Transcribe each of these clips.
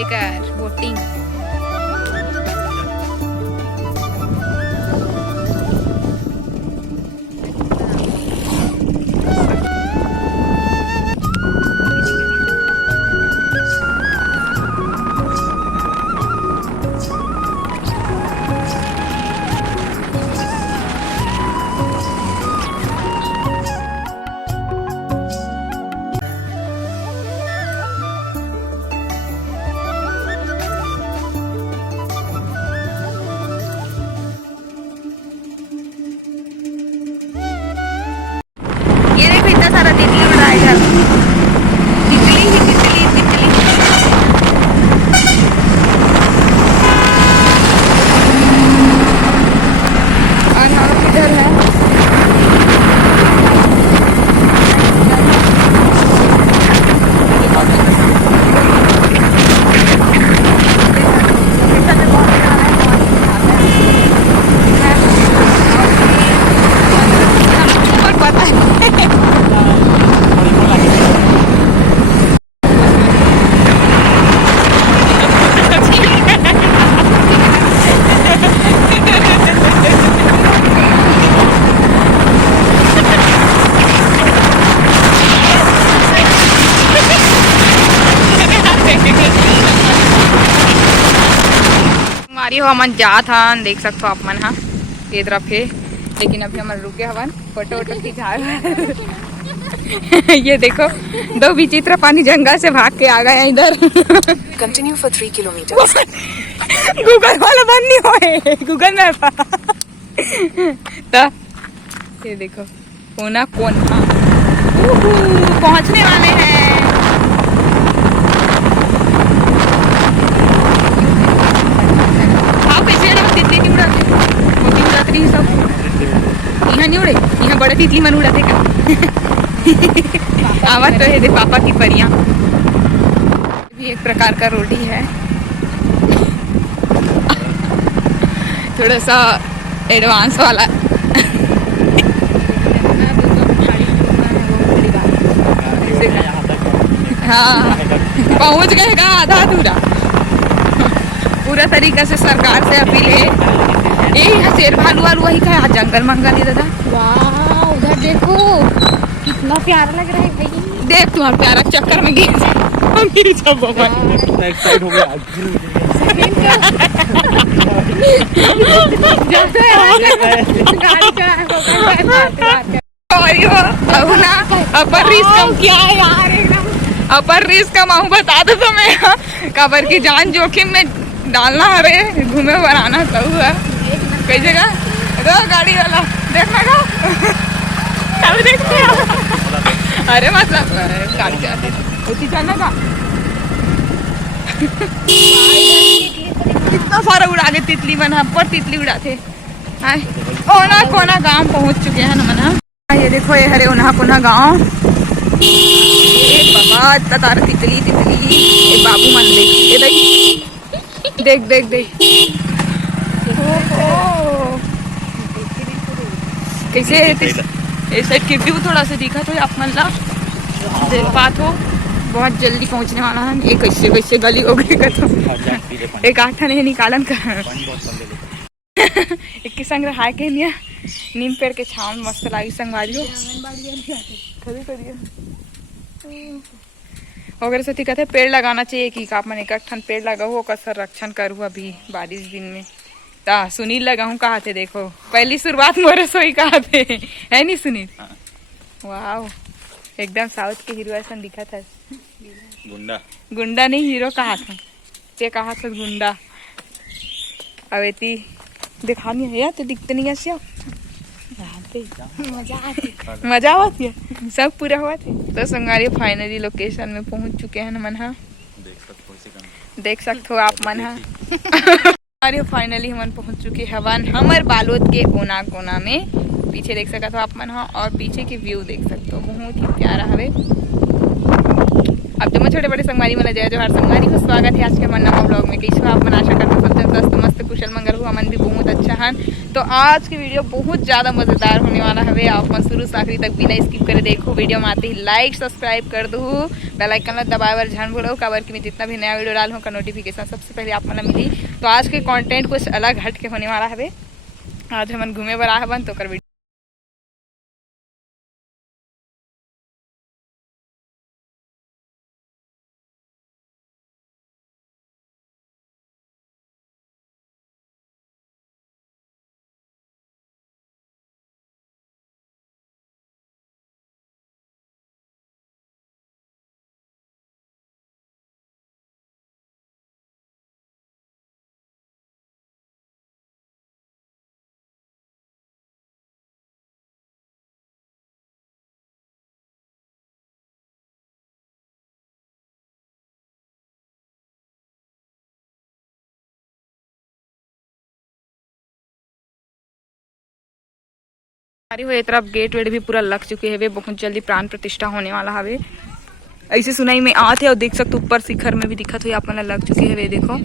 तेकर बोटिंग। ये देखो इतना सारा तितली उड़ा है इधर। तितली ही तितली तितली। और हम इधर है। और पता है हमारी हमन जा था देख सकते हो आप मन। हाँ ये तरफ है लेकिन अभी हम रुके हवन फोटो वोटो खिंचा। ये देखो दो विचित्र पानी जंगल से भाग के आ गए इधर। Continue for 3 kilometers. गूगल वाला बंद नहीं होए गूगल मैप। तो ये देखो कोना कोना पहुंचने वाले हैं। आप कैसे तितली नहीं उड़ाते मोटी उड़ाते रही सब यहाँ नहीं उड़े। यहाँ बड़े तितली मन उड़ाते का। आवाज तो है दे पापा की परियां। ये एक प्रकार का रोटी है थोड़ा सा एडवांस वाला। हाँ पहुंच गए का आधा अधूरा। पूरा तरीका से सरकार से अपील है। ये शेर भालू वालू वही का जंगल मंगल है दादा। वाह उधर देखो कितना प्यारा लग रहा है भाई। देख तुम्हारा प्यारा चक्कर में गिर सब एक्साइट हो गया। अपर रिस्क कम किया है यार एकदम। अपर रिस्क कम आहू बता दो तुम्हें। कबर की जान जोखिम में डालना है घूमे बनाना सब है कई जगह। तो गाड़ी वाला देखना का कभी देखते हो। अरे मतलब गाड़ी चलाती चलना का। कितना सारा उड़ा के तितली बना पर तितली उड़ाते। कोना कोना गांव पहुंच चुके हैं ना मना। ये देखो ये हरे उन्हा पुनः गांव। बाबा इतना तारा तितली तितली। ये बाबू मन देख देख देख देख कैसे इस साइड के व्यू थोड़ा सा दिखा तो आप मन ला देख पात हो। बहुत जल्दी पहुंचने वाला है। ये कैसे कैसे गली हो गई तो एक आठा नहीं निकालन का। एक के संग रहा के लिया नीम पेड़ के छाव में मस्त लागी संगवारी हो। वगैरह से कहते पेड़ लगाना चाहिए कि आप मन एक ठन पेड़ लगाओ का संरक्षण करूँ अभी बारिश दिन में। ता सुनील लगाऊं कहा थे देखो पहली शुरुआत मोरे सोई कहा थे है नहीं सुनील। वाह एकदम साउथ के हीरो ऐसा दिखा था। गुंडा गुंडा नहीं हीरो कहा था ते कहा था गुंडा। अब इतनी दिखानी है यार तो दिखते नहीं ऐसे। मजा आती है सब पूरा हुआ थे। तो संगारी फाइनली लोकेशन में पहुंच चुके हैं मन। हाँ देख सकते हो आप मन। हाँ अरे फाइनली हम पहुंच चुके हवन हमर बालोद के कोना कोना में। पीछे देख सकते हो आप मन। हाँ और पीछे के व्यू देख सकते हो बहुत ही प्यारा हवे। अब जो मैं छोटे बड़े संगवारी मन जय जोहार संगवारी को स्वागत है आज के हमारे नवा ब्लॉग में। कैसे आप मन आशा करते सब जन स्वस्थ मस्त कुशल मंगल हो, अमन भी बहुत अच्छा है। तो आज की वीडियो बहुत ज़्यादा मज़ेदार होने वाला है। आप मन शुरू से आखिरी तक बिना स्किप करे देखो। वीडियो में आते ही लाइक सब्सक्राइब कर दो, बेल आइकन दबाए वर झन भूलो काबर कि मैं जितना भी नया वीडियो डाल हूँ का नोटिफिकेशन सबसे पहले आप मन मिली। तो आज के कंटेंट कुछ अलग हट के होने वाला है। आज हम घूमे बर आए हन तो कर हुए तरफ गेट वेट भी पूरा लग चुके हैं। बहुत जल्दी प्राण प्रतिष्ठा होने वाला है। ऐसे सुनाई में आते और देख सकते ऊपर शिखर में भी दिखत हुई आप मन लग चुके हैं। देखो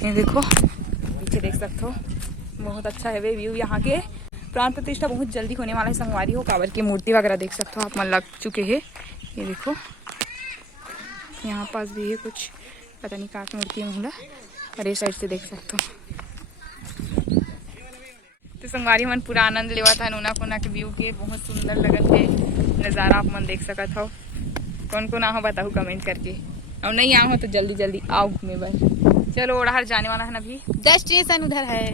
ये देखो पीछे देख सकते हो, बहुत अच्छा है वे व्यू यहाँ के। प्राण प्रतिष्ठा बहुत जल्दी होने वाला है संगवारी हो, काबर की मूर्ति वगैरह देख सकते हो आप मन लग चुके हैं। ये देखो यहाँ पास भी है कुछ, पता नहीं कहाँ की मूर्ति है मुहला, और ये साइड से देख सकते हो। तो संगवारी मन पूरा आनंद लेवा था नूना कोना के व्यू के। बहुत सुंदर लगत है नज़ारा आप मन देख सकत हो। कौन कौन आओ बताओ कमेंट करके, और नहीं आओ तो जल्दी जल्दी आओ घूमे बस। चलो ओड़ाहर जाने वाला है ना, अभी डेस्टिनेशन उधर है।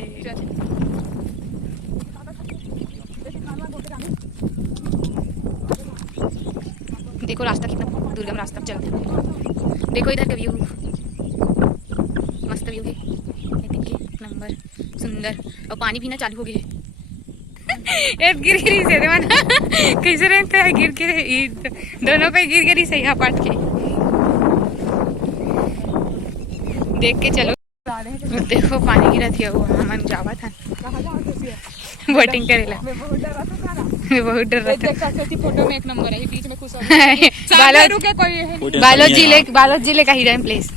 देखो रास्ता कितना दुर्गम रास्ता चलते हैं। देखो इधर का व्यू, मस्त व्यू है नंबर सुंदर। और पानी भी ना चालू हो गया है। गिर गिरी से कैसे रहता है, गिर गिरे दोनों पे गिर गिरी सही पाट के देख के चलो। देखो पानी गिरा थी वो हमन जावा था बोटिंग करेला। मैं बहुत डर रहा था। फोटो में एक नंबर है, बीच में खुश बालोद जिले का हिडन प्लेस।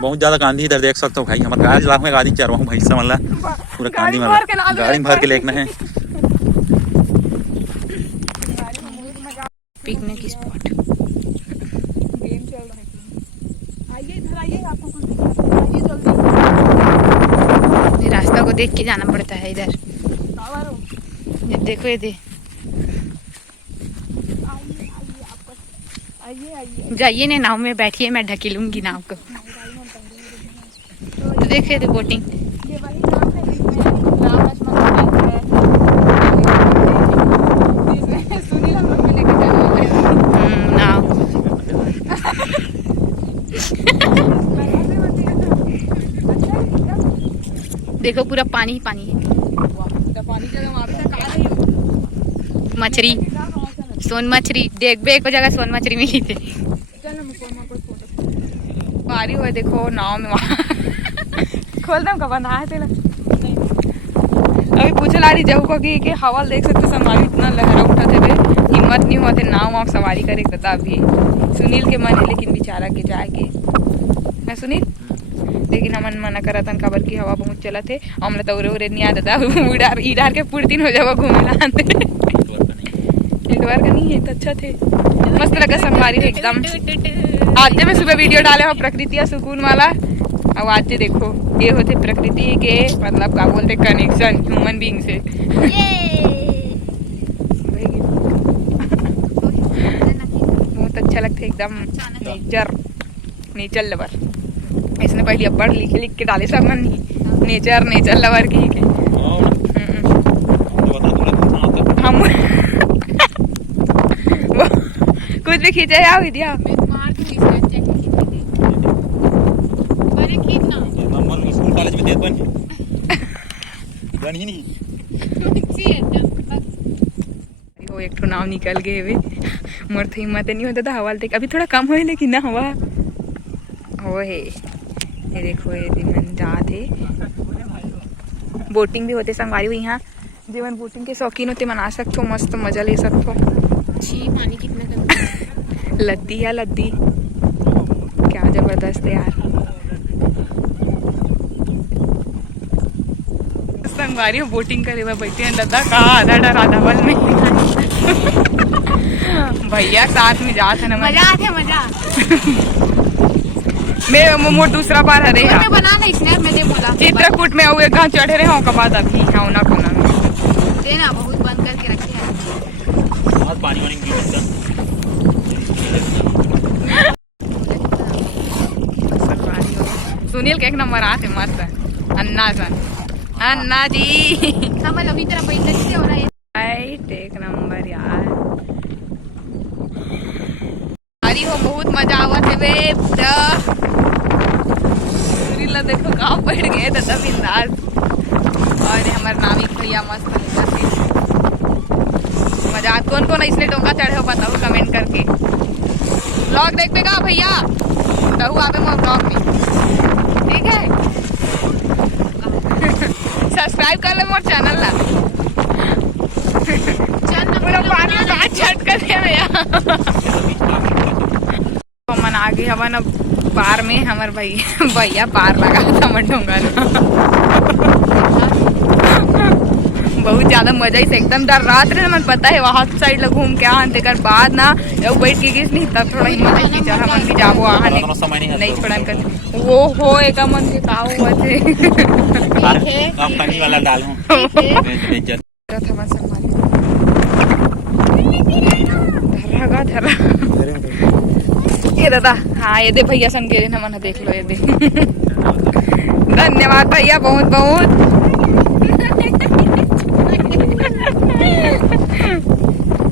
बहुत ज्यादा गांधी इधर देख सकते हो भाई। हमारे गाज लाख में गाड़ी चल रहा हूँ भाई से मतलब पूरा गांधी में गाड़ी भर के लेना है। पिकनिक स्पॉट गेम चल रहा है। आइए इधर आइए, आपको जल्दी रास्ता को देख के जाना पड़ता है इधर। ये देखो ये दे जाइए ना, नाव में बैठिए, मैं ढकेलूंगी नाव को। तो देखिए तो बोटिंग नाव। देखो पूरा पानी ही पानी है। मछली सोन मछली देख बे एक जगह सोन मछली मिली थी। पारी हुए देखो नाव में खोल दम का बंधा है तेला। अभी पूछे ला रही जब को कि हवा देख सकते संभाली इतना लहरा उठा थे, हिम्मत नहीं हुआ थे नाव वाव सवारी करे तथा भी। सुनील के मन है लेकिन बेचारा के जाएगे ना सुनील, लेकिन हमन मना करा था काबर की हवा बहुत चला थे। हमने तो उरे नहीं आता था इडार के पूरे दिन हो जावा घूमे ला एक बार का नहीं है तो अच्छा थे, मस्त लगा संगवारी एकदम। आज मैं सुबह वीडियो डाले हो प्रकृति या सुकून वाला। अब आज देखो ये होते प्रकृति के मतलब क्या बोलते कनेक्शन ह्यूमन बीइंग से। बहुत अच्छा लगता है एकदम नेचर लवर। इसने पहले अब पढ़ लिख के डाले सब मन नेचर लवर की के हम कुछ भी खींचे आओ दिया स्कूल कॉलेज में देते नहीं वो एक तो नाव निकल गए वे। मोर तो हिम्मत नहीं होता था हवा देख, अभी थोड़ा कम हो लेकिन ना हवा हो है। ये देखो ये दिन जाते बोटिंग भी होते संगवारी हुई यहाँ जीवन बोटिंग के शौकीन होते मना सकते हो, मस्त मजा ले सकते हो। छी पानी कितना गंदा। लद्दी है लद्दी, क्या जबरदस्त है यार। संगवारी हो बोटिंग करे हुए बैठे हैं, लद्दा कहा आधा डरा धवल में। भैया साथ में जात है ना, मजा आते मजा। मैं मोमो दूसरा बार हरे मैं बना नहीं स्नैप में दे बोला। चित्रकूट में हुए गाँव चढ़े रहे हो का बाद अभी हाँ ना कोना में देना बहुत बंद करके रखे हैं। बहुत पानी वानी की सुनील के एक नंबर आते मस्त अन्ना सन, अन्ना जी समझ अभी तेरा पैसा कैसे हो रहा है। राइट एक नंबर यार। अरे हो बहुत मजा आवत है बे। सुनील देखो कहाँ बैठ गए दादा बिंदास। और हमारे नाविक भैया मस्त मजा। कौन कौन इसने डोंगा चढ़े हो बताओ कमेंट करके। ब्लॉग देख पेगा भैया कहू आवे मोर ब्लॉग में, ठीक है। सब्सक्राइब कर ले मोर चैनल ला। पूरा पानी में बात छट कर दे भैया। मन आगे हवन अब पार में हमार भैया पार लगा था मन डोंगा बहुत ज्यादा मजा ही से एकदम डर रात रहे मन पता है वहाँ साइड ला घूम के आते कर बाद ना जब बैठ के गिस नहीं तब थोड़ा हिम्मत है कि जहाँ मन भी जाबो आहा नहीं छोड़न कर वो हो एक मन के का हुआ थे। पानी वाला डालूं धरा धरा ये दादा हाँ ये दे भैया संग गिरे ना मन देख लो ये दे। धन्यवाद भैया बहुत बहुत।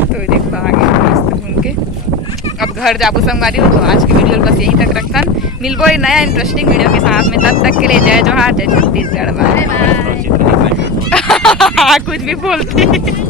तो देखो आगे मस्त घूम के अब घर जाबो संगवारी हो। तो आज की वीडियो बस यहीं तक रखन, मिलबो एक नया इंटरेस्टिंग वीडियो के साथ में। तब तक के लिए जय जोहार, जय छत्तीसगढ़, बाय बाय। कुछ भी बोलती